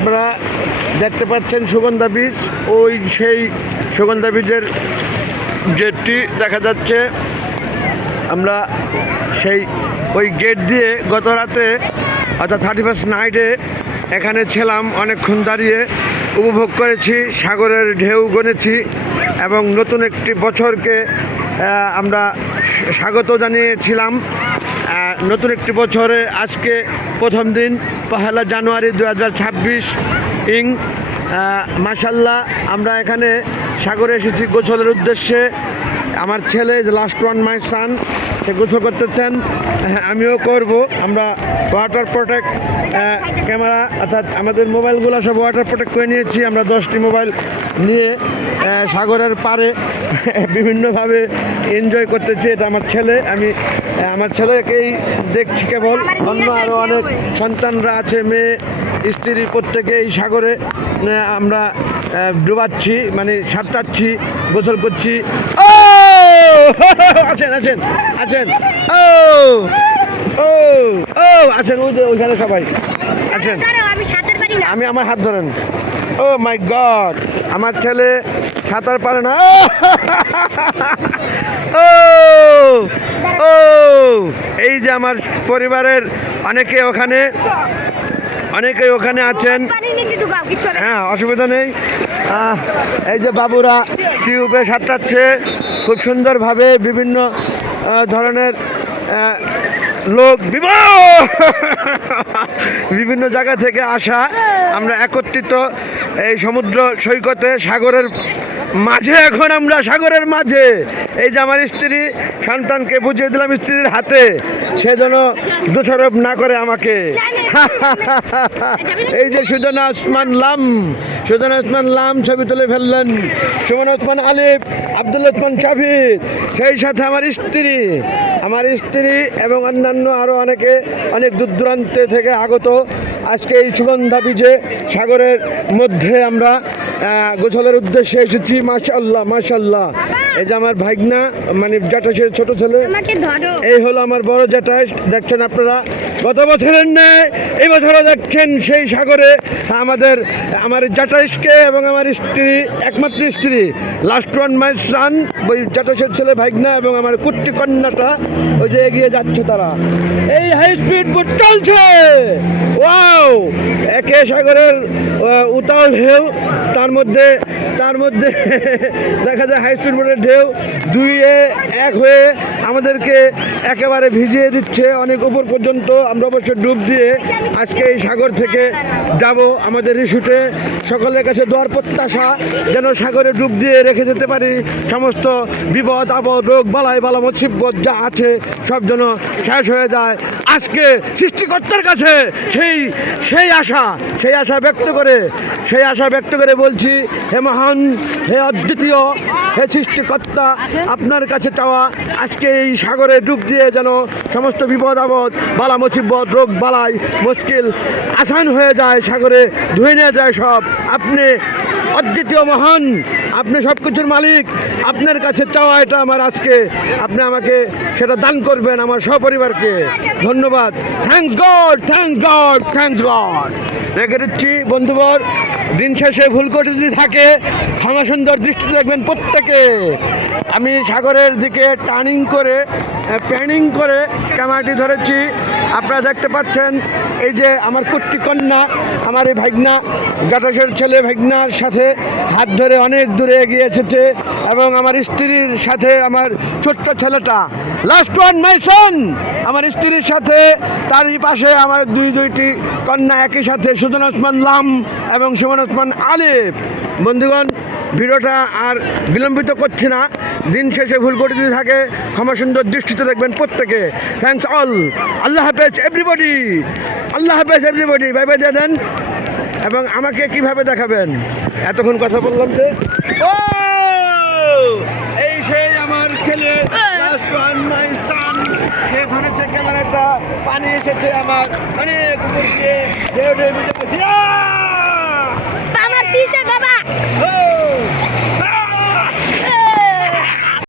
আপনারা দেখতে পাচ্ছেন সুগন্ধা বীজ, ওই সেই সুগন্ধা বীজের গেটটি দেখা যাচ্ছে। আমরা সেই ওই গেট দিয়ে গত রাতে অর্থাৎ 31 নাইটে এখানে ছিলাম, অনেকক্ষণ দাঁড়িয়ে উপভোগ করেছি, সাগরের ঢেউ গনেছি এবং নতুন একটি বছরকে আমরা স্বাগত জানিয়েছিলাম। নতুন একটি বছরে আজকে প্রথম দিন 1 জানুয়ারি 2026 ইং মাশাল্লাহ। আমরা এখানে সাগরে এসেছি গোসলের উদ্দেশ্যে। আমার ছেলে লাস্ট ওয়ান মাই সান, সে গোসল করতেছেন, আমিও করব। আমরা ওয়াটার প্রোটেক্ট ক্যামেরা অর্থাৎ আমাদের মোবাইলগুলো সব ওয়াটার প্রোটেক্ট করে নিয়েছি। আমরা 10টি মোবাইল নিয়ে সাগরের পাড়ে বিভিন্নভাবে এনজয় করতেছি। এটা আমার ছেলে, আমি আমার ছেলেকেই দেখছি কেবল, অন্য আরও অনেক সন্তানরা আছে, মেয়ে স্ত্রী, প্রত্যেকে এই সাগরে আমরা ডুবাচ্ছি, মানে সাঁতরাচ্ছি, গোসল করছি। ও আছেন আছেন আছেন, ও ও ও আছেন, ওইখানে সবাই আছেন। আমি আমার হাত ধরেন। ও মাই গড, আমার ছেলে সাঁতার পারে না। ও ও এই যে আমার পরিবারের অনেকেই ওখানে আছেন, হ্যাঁ অসুবিধা নেই। এই যে বাবুরা টিউবে সাঁতরাচ্ছে খুব সুন্দরভাবে, বিভিন্ন ধরনের লোক বিভিন্ন জায়গা থেকে আসা, আমরা একত্রিত এই সমুদ্র সৈকতে সাগরের মাঝে। এখন আমরা সাগরের মাঝে, এই যে আমার স্ত্রী সন্তানকে বুঝিয়ে দিলাম স্ত্রীর হাতে, সে যেন দোষারোপ না করে আমাকে। এই যে সুজনা ওসমান লাম ছবি তুলে ফেললেন, সুমন ওসমান আলিফ, আব্দুল ওসমান শাফিদ, সেই সাথে আমার স্ত্রী এবং অন্যান্য আরও অনেক দূর দূরান্ত থেকে আগত। আজকে এই সুগন্ধা বীজে সাগরের মধ্যে আমরা গোসলের উদ্দেশ্যে এসেছি। মাশাআল্লাহ মাশাআল্লাহ। এই যে আমার ভাইগনা, মানে জ্যাঠাশের ছোট ছেলে, এই হলো আমার বড় জ্যাঠাশ। দেখছেন আপনারা, গত বছরের ন্যায় এই বছরও দেখছেন সেই সাগরে আমার জ্যাঠাশকে এবং আমার স্ত্রী, একমাত্র স্ত্রী, লাস্ট ওয়ান মাই সান, ওই জ্যাঠাশের ছেলে ভাইগনা এবং আমার কুট্টি কন্যাটা ওই যে এগিয়ে যাচ্ছে। তারা এই হাই স্পিড বোট চলছে, ওয়াও, একে সাগরের উতাল ঢেউ, তার মধ্যে দেখা যায় হাই স্পিড বোটের ঢেউ দুইয়ে এক হয়ে আমাদেরকে একেবারে ভিজিয়ে দিচ্ছে অনেক উপর পর্যন্ত। আমরা অবশ্য ডুব দিয়ে আজকে এই সাগর থেকে যাব আমাদের রিসোর্টে। সকলের কাছে দোয়ার প্রত্যাশা যেন সাগরে ডুব দিয়ে রেখে যেতে পারি, সমস্ত বিপদ আপদ, রোগ বালাই, বালা মুসিবত যা আছে সব যেন শেষ হয়ে যায়। আজকে সৃষ্টিকর্তার কাছে সেই আশা ব্যক্ত করে বলছি, হে মহান, হে অদ্বিতীয়, হে সৃষ্টিকর্তা, আপনার কাছে চাওয়া আজকে এই সাগরে ডুব দিয়ে যেন সমস্ত বিপদ আপদ, বালা মুসিবত, রোগ বালাই, মুশকিল আসান হয়ে যায়, সাগরে ধুয়ে নিয়ে যায় সব। আপনি অদ্বিতীয়, মহান, আপনি সব কিছুর মালিক, আপনার কাছে চাওয়া এটা আমার আজকে, আপনি আমাকে সেটা দান করবেন আমার সপরিবারকে। ধন্যবাদ। Thanks god. রেখে দিচ্ছি বন্ধুবর। দিন শেষে ভুল করে যদি থাকে ক্ষমা সুন্দর দৃষ্টি দেখবেন প্রত্যেকে। আমি সাগরের দিকে প্যানিং করে ক্যামেরাটি ধরেছি। আপনারা দেখতে পাচ্ছেন এই যে আমার কুট্টি কন্যা, আমার এই ভাইগনা, জ্যাঠাশের ছেলে ভাইগনার সাথে হাত ধরে অনেক দূরে এগিয়ে এসেছে এবং আমার স্ত্রীর সাথে আমার ছোট্ট ছেলেটা, লাস্ট ওয়ান মাই সন, আমার স্ত্রীর সাথে তারই পাশে আমার দুইটি কন্যা একই সাথে, সুজন ওসমান লাম এবং সুমন ওসমান আলিফ। বন্ধুগণ, ভিডিওটা আর বিলম্বিত করছি না। দিন শেষে ভুল করে যদি থাকে ক্ষমা সুন্দর দৃষ্টিতে দেখবেন প্রত্যেকে। Thanks all. আল্লাহ হাফেজ এভরিবডি। বাই বাই দিয়ে দেন। এবং আমাকে কিভাবে দেখাবেন, এতক্ষণ কথা বললাম যে, ও এই সেই আমার ছেলে, সে ধরেছে ক্যামেরাটা, পানি এসেছে আমার অনেক উপর দিয়ে, আমার পিছে